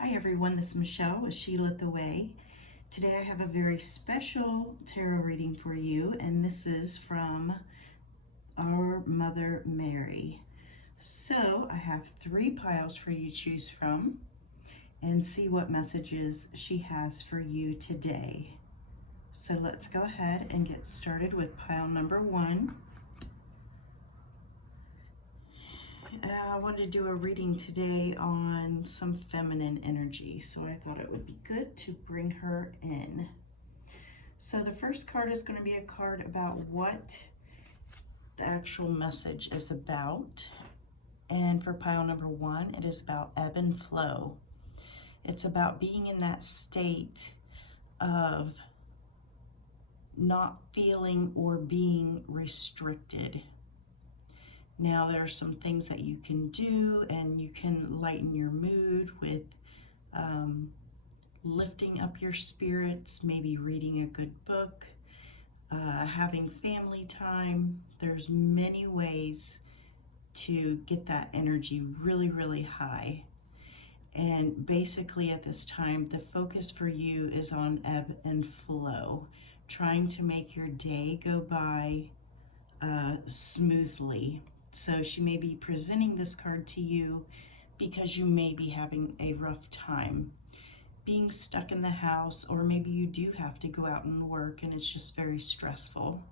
Hi everyone, this is Michelle with She Lit the Way. Today I have a very special tarot reading for you, and this is from our Mother Mary. So I have 3 piles for you to choose from and see what messages she has for you today. So let's go ahead and get started with pile number 1. I wanted to do a reading today on some feminine energy, so I thought it would be good to bring her in. So the first card is going to be a card about what the actual message is about. And for pile number 1, it is about ebb and flow. It's about being in that state of not feeling or being restricted. Now there are some things that you can do, and you can lighten your mood with lifting up your spirits, maybe reading a good book, having family time. There's many ways to get that energy really, really high. And basically at this time, the focus for you is on ebb and flow, trying to make your day go by smoothly. So she may be presenting this card to you because you may be having a rough time being stuck in the house, or maybe you do have to go out and work and it's just very stressful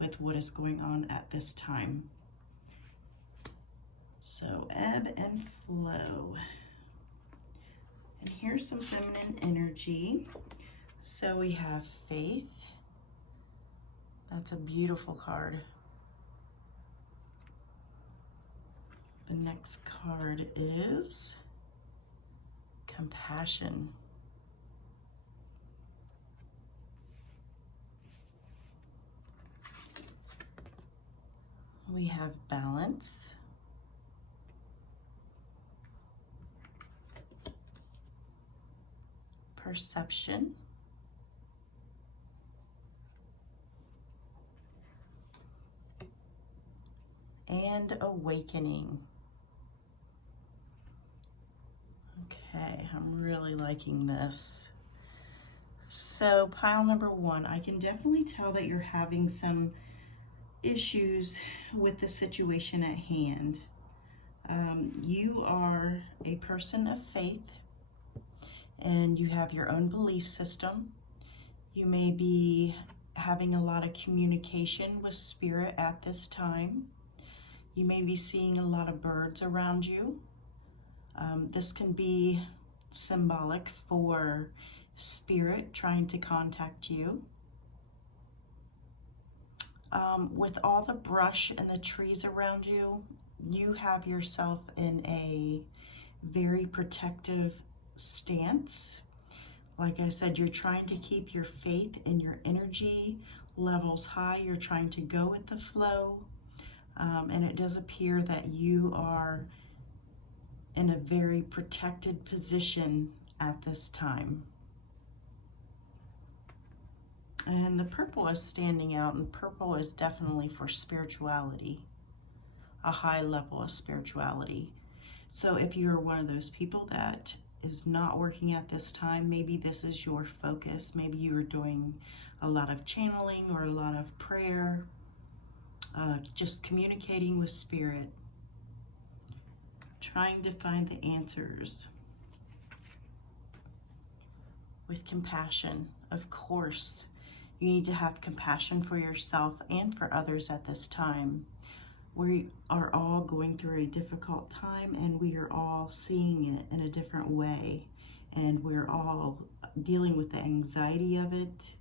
with what is going on at this time. So ebb and flow. And here's some feminine energy. So we have faith. That's a beautiful card. The next card is compassion. We have balance. Perception. And awakening. Okay, I'm really liking this. So pile number 1, I can definitely tell that you're having some issues with the situation at hand. You are a person of faith, and you have your own belief system. You may be having a lot of communication with spirit at this time. You may be seeing a lot of birds around you. This can be symbolic for spirit trying to contact you. With all the brush and the trees around you, you have yourself in a very protective stance. Like I said, you're trying to keep your faith and your energy levels high. You're trying to go with the flow. And it does appear that you are in a very protected position at this time. And the purple is standing out, and purple is definitely for spirituality, a high level of spirituality. So if you're one of those people that is not working at this time, maybe this is your focus. Maybe you are doing a lot of channeling or a lot of prayer, just communicating with spirit, trying to find the answers. With compassion, of course, you need to have compassion for yourself and for others at this time. We are all going through a difficult time, and we are all seeing it in a different way, and we're all dealing with the anxiety of it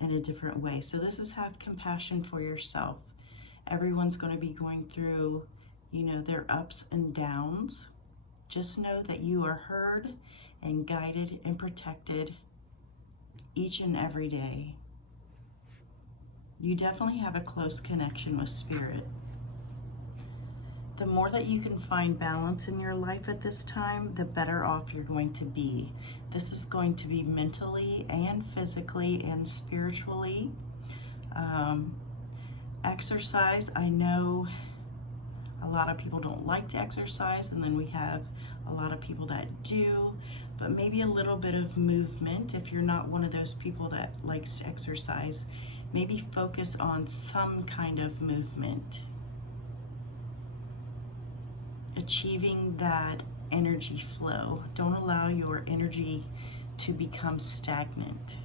in a different way. So this is have compassion for yourself. Everyone's going to be going through, their ups and downs. Just know that you are heard and guided and protected each and every day. You definitely have a close connection with spirit. The more that you can find balance in your life at this time, the better off you're going to be. This is going to be mentally and physically and spiritually. Exercise, I know a lot of people don't like to exercise, and then we have a lot of people that do, but maybe a little bit of movement. If you're not one of those people that likes to exercise, maybe focus on some kind of movement. Achieving that energy flow. Don't allow your energy to become stagnant.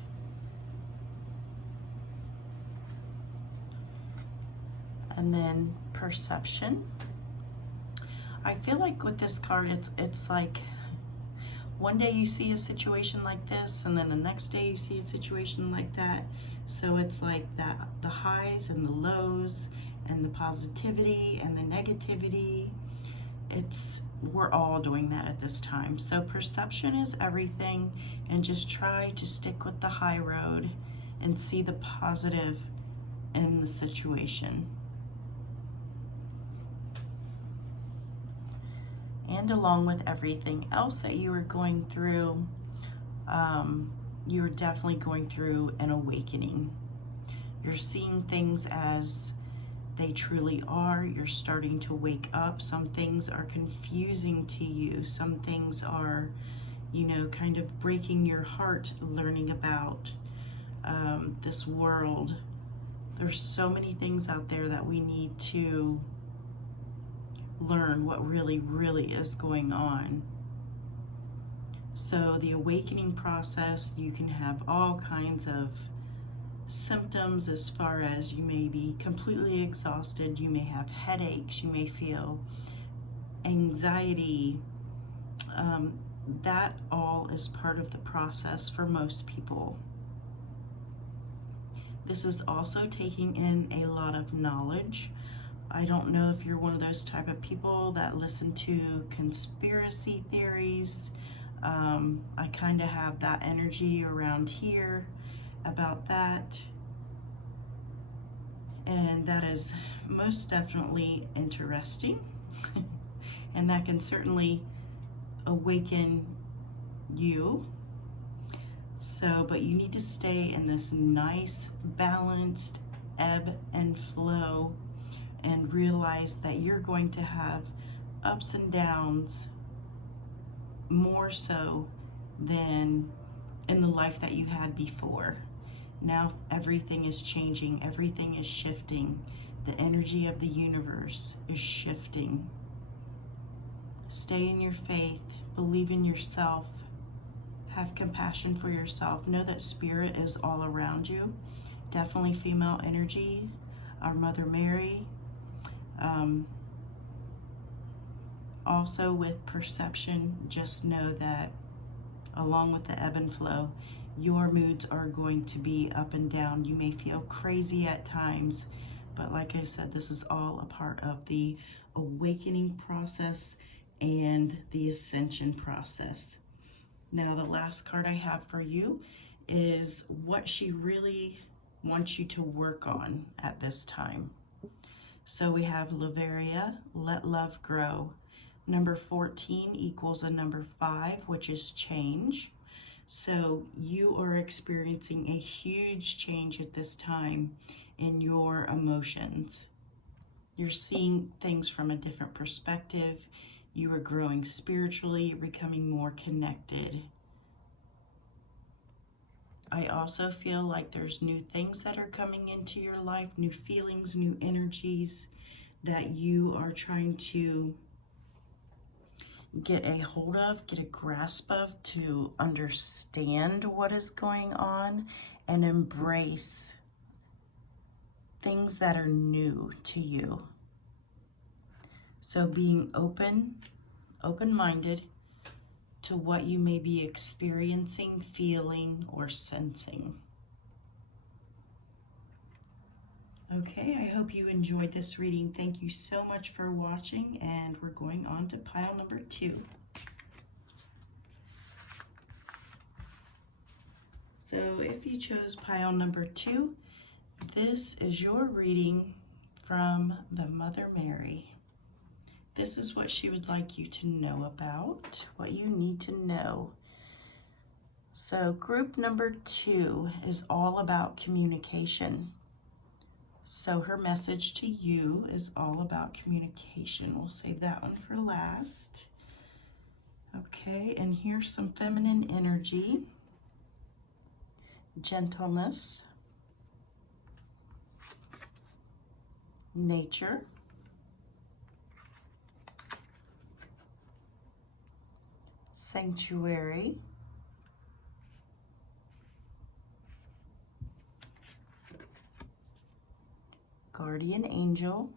And then perception. I feel like with this card, it's like one day you see a situation like this, and then the next day you see a situation like that. So it's like that, the highs and the lows, and the positivity and the negativity. We're all doing that at this time. So perception is everything, and just try to stick with the high road and see the positive in the situation. And along with everything else that you are going through, you're definitely going through an awakening. You're seeing things as they truly are. You're starting to wake up. Some things are confusing to you. Some things are, kind of breaking your heart learning about this world. There's so many things out there that we need to learn what really, really is going on. So the awakening process, you can have all kinds of symptoms as far as you may be completely exhausted, you may have headaches, you may feel anxiety. That all is part of the process for most people. This is also taking in a lot of knowledge. I don't know if you're one of those type of people that listen to conspiracy theories. I kind of have that energy around here about that. And that is most definitely interesting. And that can certainly awaken you. So, but you need to stay in this nice, balanced ebb and flow, and realize that you're going to have ups and downs more so than in the life that you had before. Now everything is changing, everything is shifting. The energy of the universe is shifting. Stay in your faith, believe in yourself, have compassion for yourself. Know that spirit is all around you. Definitely female energy, our Mother Mary. Also with perception, just know that along with the ebb and flow, your moods are going to be up and down. You may feel crazy at times, but like I said, this is all a part of the awakening process and the ascension process. Now, the last card I have for you is what she really wants you to work on at this time. So we have Latveria, Let Love Grow. Number 14 equals a number 5, which is change. So you are experiencing a huge change at this time in your emotions. You're seeing things from a different perspective. You are growing spiritually, you're becoming more connected. I also feel like there's new things that are coming into your life, new feelings, new energies that you are trying to get a hold of, get a grasp of, to understand what is going on and embrace things that are new to you. So being open-minded to what you may be experiencing, feeling, or sensing. Okay, I hope you enjoyed this reading. Thank you so much for watching, and we're going on to pile number 2. So if you chose pile number 2, this is your reading from the Mother Mary. This is what she would like you to know about, what you need to know. So group number 2 is all about communication. So her message to you is all about communication. We'll save that one for last. Okay, and here's some feminine energy. Gentleness, nature, sanctuary, guardian angel,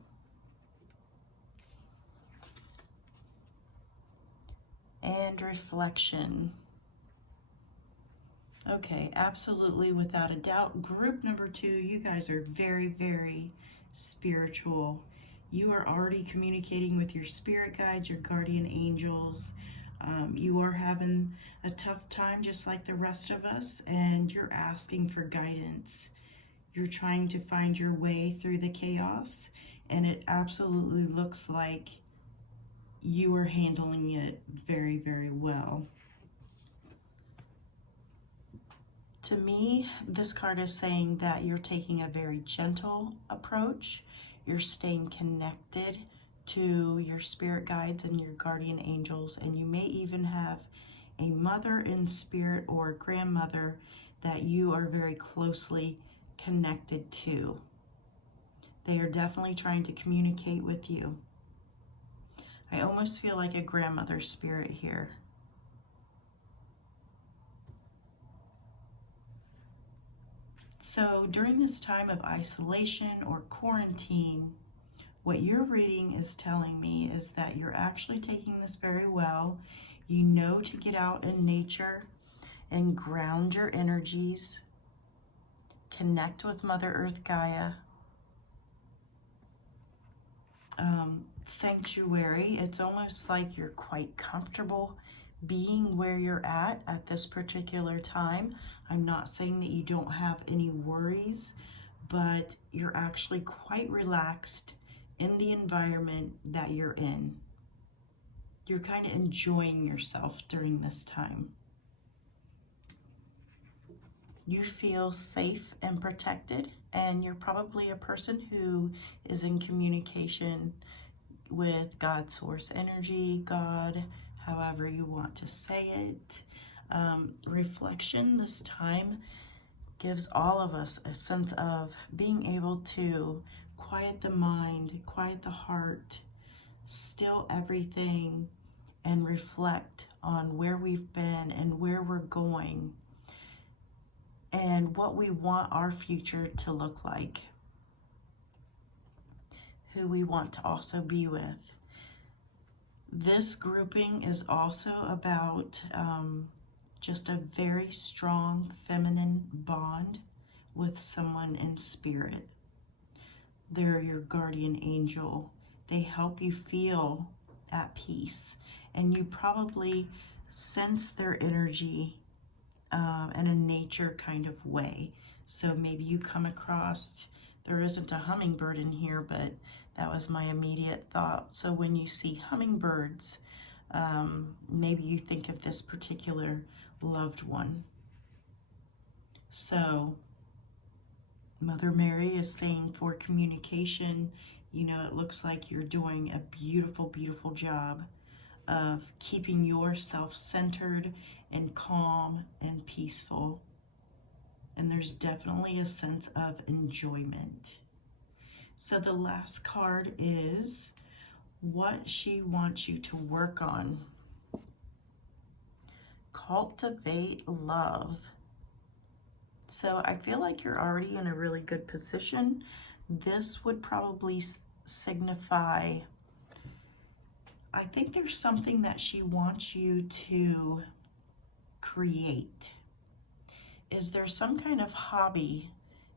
and reflection. Okay, absolutely, without a doubt. Group number 2, you guys are very, very spiritual. You are already communicating with your spirit guides, your guardian angels. You are having a tough time just like the rest of us, and you're asking for guidance. You're trying to find your way through the chaos, and it absolutely looks like you are handling it very, very well. To me, this card is saying that you're taking a very gentle approach. You're staying connected to your spirit guides and your guardian angels, and you may even have a mother in spirit or a grandmother that you are very closely connected to. They are definitely trying to communicate with you. I almost feel like a grandmother spirit here. So during this time of isolation or quarantine, what your reading is telling me is that you're actually taking this very well. You know to get out in nature and ground your energies, connect with Mother Earth Gaia. Sanctuary, it's almost like you're quite comfortable being where you're at this particular time. I'm not saying that you don't have any worries, but you're actually quite relaxed in the environment that you're in. You're kind of enjoying yourself during this time. You feel safe and protected, and you're probably a person who is in communication with God, source energy, God, however you want to say it. Reflection this time gives all of us a sense of being able to quiet the mind, quiet the heart, still everything, and reflect on where we've been and where we're going and what we want our future to look like, who we want to also be with. This grouping is also about just a very strong feminine bond with someone in spirit. They're your guardian angel. They help you feel at peace, and you probably sense their energy in a nature kind of way. So maybe you come across, there isn't a hummingbird in here, but that was my immediate thought. So when you see hummingbirds, maybe you think of this particular loved one. So Mother Mary is saying for communication, you know, it looks like you're doing a beautiful, beautiful job of keeping yourself centered and calm and peaceful. And there's definitely a sense of enjoyment. So the last card is what she wants you to work on. Cultivate love. So I feel like you're already in a really good position. This would probably signify, I think there's something that she wants you to create. Is there some kind of hobby?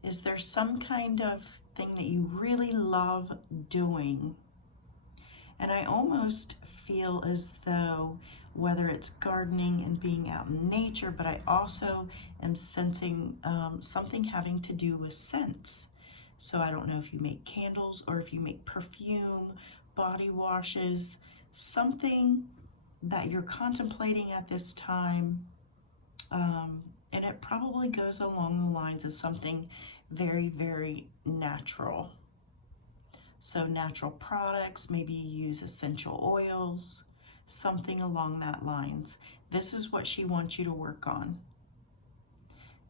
Is there some kind of thing that you really love doing? And I almost feel as though whether it's gardening and being out in nature, but I also am sensing something having to do with scents. So I don't know if you make candles or if you make perfume, body washes, something that you're contemplating at this time. And it probably goes along the lines of something very, very natural. So natural products, maybe you use essential oils, something along that lines. This is what she wants you to work on.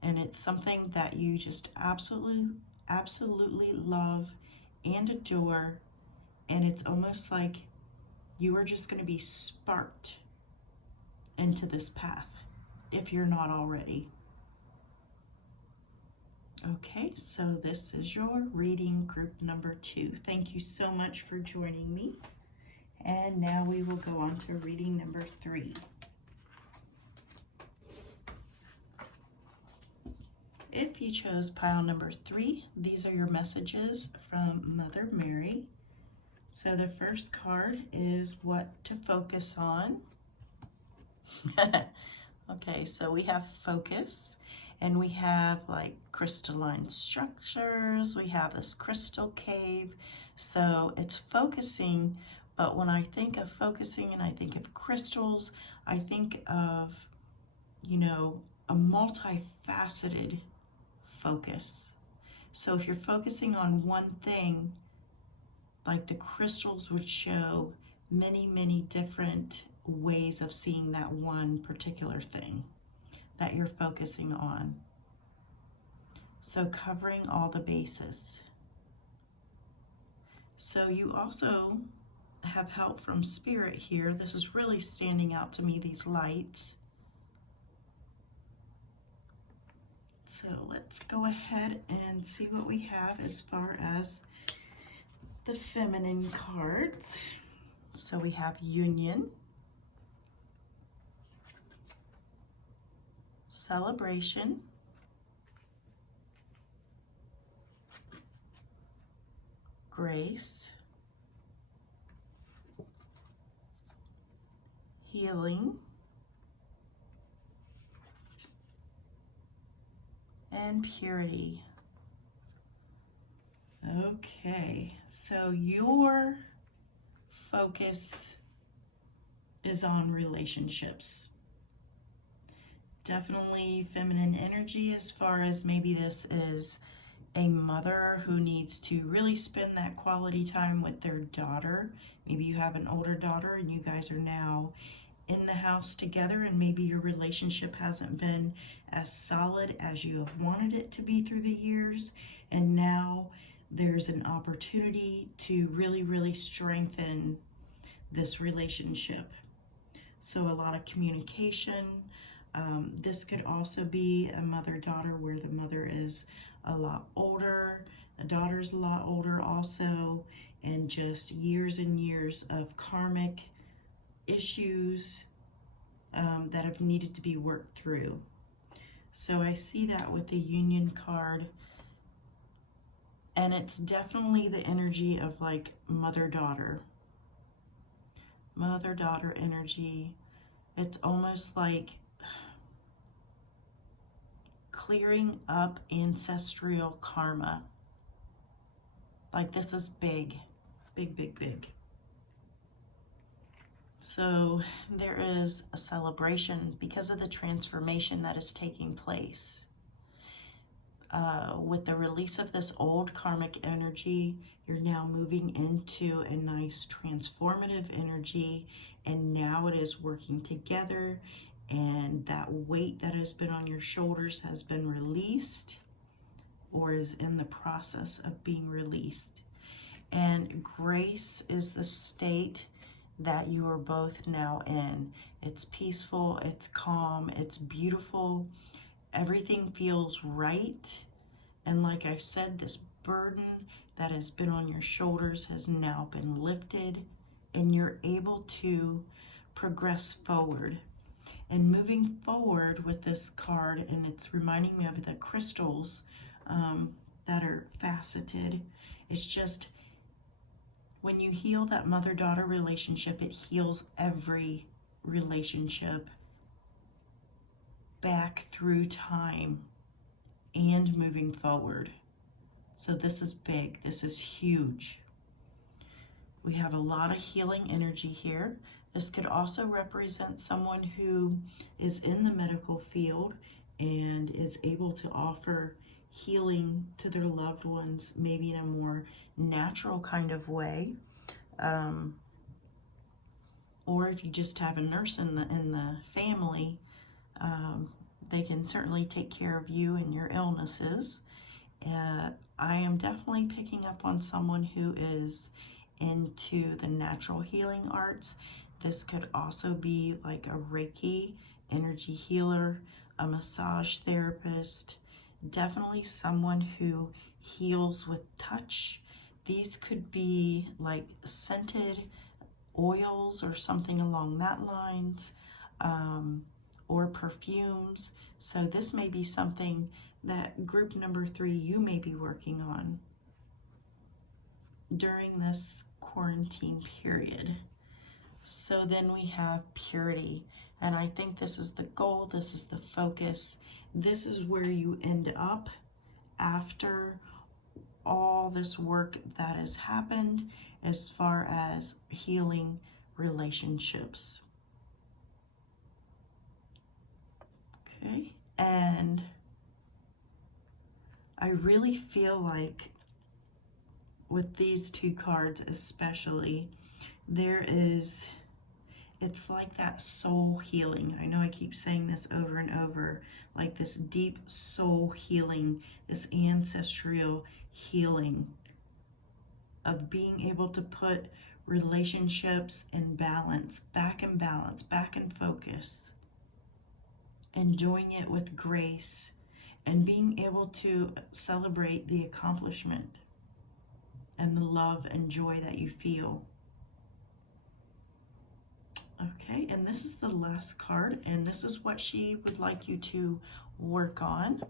And it's something that you just absolutely love and adore. And it's almost like you are just going to be sparked into this path if you're not already. Okay, so this is your reading group number 2. Thank you so much for joining me. And now we will go on to reading number 3. If you chose pile number 3, these are your messages from Mother Mary. So the first card is what to focus on. Okay, so we have focus, and we have like crystalline structures. We have this crystal cave. So it's focusing, but when I think of focusing and I think of crystals, I think of, you know, a multifaceted focus. So if you're focusing on one thing, like the crystals would show many different ways of seeing that one particular thing that you're focusing on. So covering all the bases. So you also have help from Spirit here. This is really standing out to me, these lights. So let's go ahead and see what we have as far as the feminine cards. So we have Union, Celebration, Grace, Healing, and Purity. Okay, so your focus is on relationships. Definitely feminine energy, as far as maybe this is a mother who needs to really spend that quality time with their daughter. Maybe you have an older daughter and you guys are now in the house together, and maybe your relationship hasn't been as solid as you have wanted it to be through the years, and now there's an opportunity to really strengthen this relationship. So a lot of communication. This could also be a mother-daughter where the mother is a lot older, the daughter's a lot older also, and just years and years of karmic issues that have needed to be worked through. So I see that with the Union card, and it's definitely the energy of like mother-daughter energy. It's almost like clearing up ancestral karma. Like this is big. So there is a celebration because of the transformation that is taking place. With the release of this old karmic energy, you're now moving into a nice transformative energy, and now it is working together, and that weight that has been on your shoulders has been released or is in the process of being released. And grace is the state that you are both now in. It's peaceful, it's calm, it's beautiful. Everything feels right. And like I said, this burden that has been on your shoulders has now been lifted, and you're able to progress forward. And moving forward with this card, and it's reminding me of the crystals that are faceted. It's just when you heal that mother-daughter relationship, it heals every relationship back through time and moving forward. So this is big. This is huge. We have a lot of healing energy here. This could also represent someone who is in the medical field and is able to offer healing to their loved ones, maybe in a more natural kind of way. or if you just have a nurse in the family, they can certainly take care of you and your illnesses. I am definitely picking up on someone who is into the natural healing arts. This could also be like a Reiki energy healer, a massage therapist, definitely someone who heals with touch. These could be like scented oils or something along that lines, or perfumes. So this may be something that group number 3 you may be working on during this quarantine period. So then we have purity, and I think this is the goal, this is the focus, this is where you end up after all this work that has happened as far as healing relationships. Okay, and I really feel like with these 2 cards especially, it's like that soul healing. I know I keep saying this over and over, like this deep soul healing, this ancestral healing of being able to put relationships in balance, back in focus, and doing it with grace, and being able to celebrate the accomplishment and the love and joy that you feel. Okay, and this is the last card, and this is what she would like you to work on.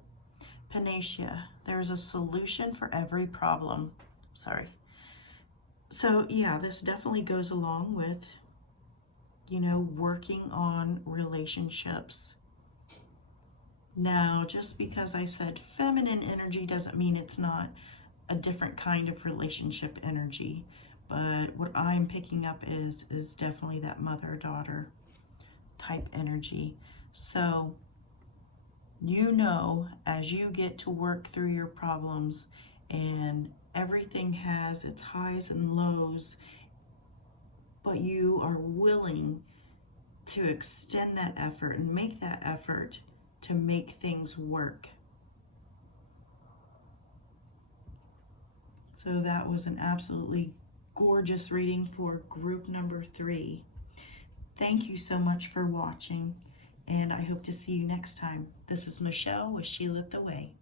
Panacea, there's a solution for every problem. Sorry. So yeah, this definitely goes along with, working on relationships. Now, just because I said feminine energy doesn't mean it's not a different kind of relationship energy. But what I'm picking up is definitely that mother-daughter type energy. So, as you get to work through your problems, and everything has its highs and lows, but you are willing to extend that effort and make that effort to make things work. So that was an absolutely gorgeous reading for group number 3. Thank you so much for watching, and I hope to see you next time. This is Michelle with She Lit the Way.